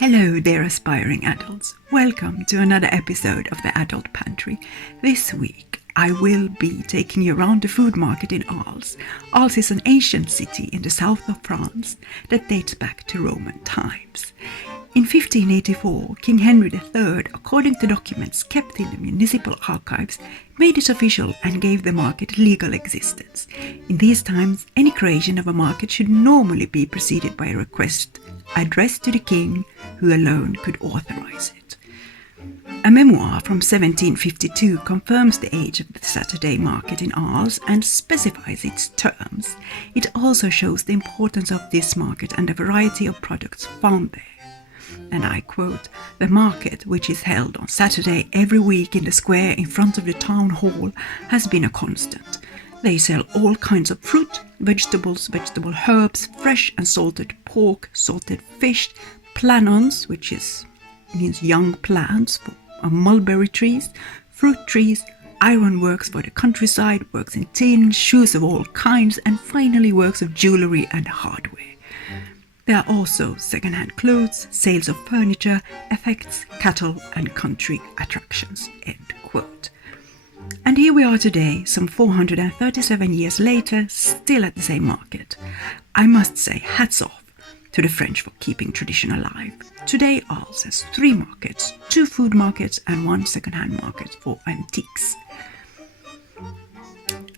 Hello dear aspiring adults, welcome to another episode of the Adult Pantry. This week I will be taking you around the food market in Arles. Arles is an ancient city in the south of France that dates back to Roman times. In 1584, King Henry III, according to documents kept in the municipal archives, made it official and gave the market legal existence. In these times, any creation of a market should normally be preceded by a request addressed to the king, who alone could authorize it. A memoir from 1752 confirms the age of the Saturday market in Arles and specifies its terms. It also shows the importance of this market and the variety of products found there. And I quote, "The market, which is held on Saturday every week in the square in front of the town hall, has been a constant. They sell all kinds of fruit, vegetables, vegetable herbs, fresh and salted pork, salted fish, planons, which means young plants of mulberry trees, fruit trees, ironworks for the countryside, works in tin, shoes of all kinds, and finally works of jewelry and hardware. There are also second-hand clothes, sales of furniture, effects, cattle, and country attractions." End quote. And here we are today, some 437 years later, still at the same market. I must say hats off to the French for keeping tradition alive. Today Arles has 3 markets, 2 food markets and 1 second-hand market for antiques.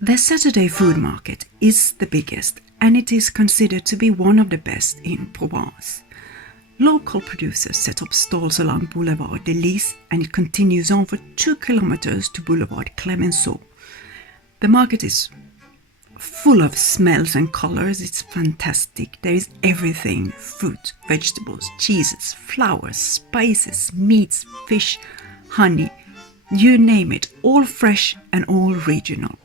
The Saturday food market is the biggest, and it is considered to be one of the best in Provence. Local producers set up stalls along Boulevard de Lys, and it continues on for 2 kilometers to Boulevard Clemenceau. The market is full of smells and colors. It's fantastic. There is everything: fruit, vegetables, cheeses, flowers, spices, meats, fish, honey, you name it, all fresh and all regional.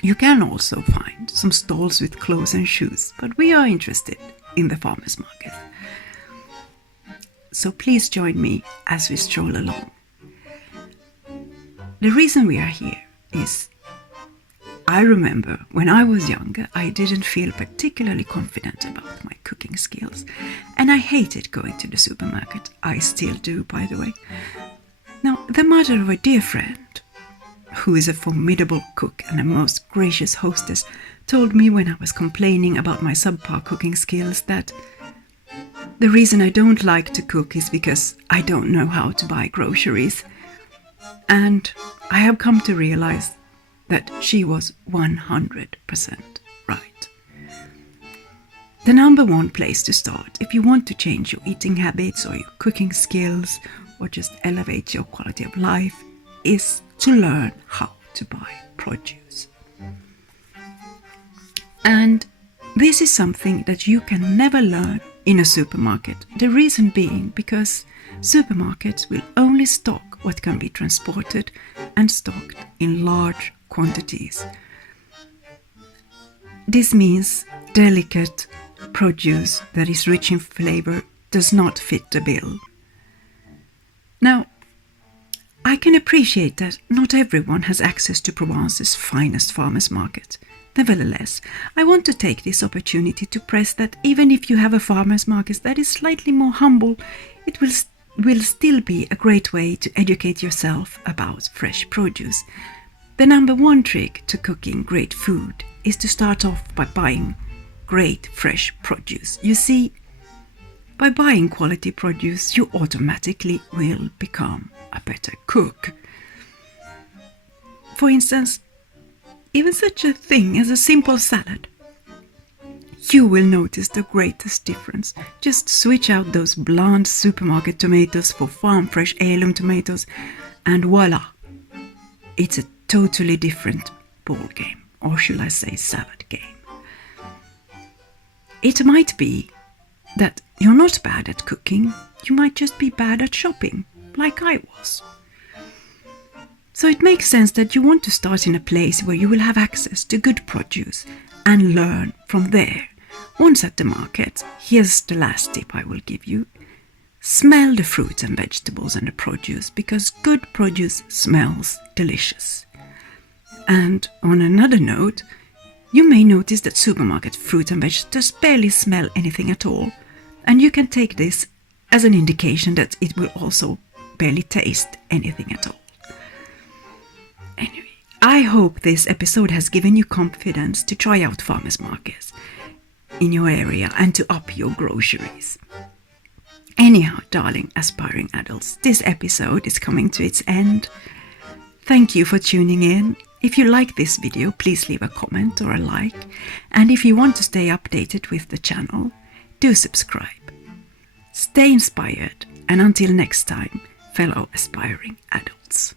You can also find some stalls with clothes and shoes, but we are interested in the farmers market. So please join me as we stroll along. The reason we are here is I remember when I was younger, I didn't feel particularly confident about my cooking skills, and I hated going to the supermarket. I still do, by the way. Now, the mother of a dear friend, who is a formidable cook and a most gracious hostess, told me when I was complaining about my subpar cooking skills that the reason I don't like to cook is because I don't know how to buy groceries. And I have come to realize that she was 100% right. The number one place to start if you want to change your eating habits or your cooking skills or just elevate your quality of life is to learn how to buy produce. And this is something that you can never learn in a supermarket. The reason being because supermarkets will only stock what can be transported and stocked in large quantities. This means delicate produce that is rich in flavor does not fit the bill. Now, I can appreciate that not everyone has access to Provence's finest farmers market. Nevertheless, I want to take this opportunity to press that even if you have a farmers market that is slightly more humble, it will still be a great way to educate yourself about fresh produce. The number one trick to cooking great food is to start off by buying great fresh produce. You see, by buying quality produce, you automatically will become a better cook. For instance, even such a thing as a simple salad. You will notice the greatest difference. Just switch out those bland supermarket tomatoes for farm fresh heirloom tomatoes, and voila! It's a totally different ball game, or should I say salad game. It might be that you're not bad at cooking, you might just be bad at shopping, like I was. So it makes sense that you want to start in a place where you will have access to good produce and learn from there. Once at the market, here's the last tip I will give you. Smell the fruits and vegetables and the produce, because good produce smells delicious. And on another note, you may notice that supermarket fruit and vegetables barely smell anything at all, and you can take this as an indication that it will also barely taste anything at all. Anyway, I hope this episode has given you confidence to try out farmers markets in your area and to up your groceries. Anyhow, darling aspiring adults, this episode is coming to its end. Thank you for tuning in. If you like this video, please leave a comment or a like. And if you want to stay updated with the channel, do subscribe. Stay inspired, and until next time, fellow aspiring adults.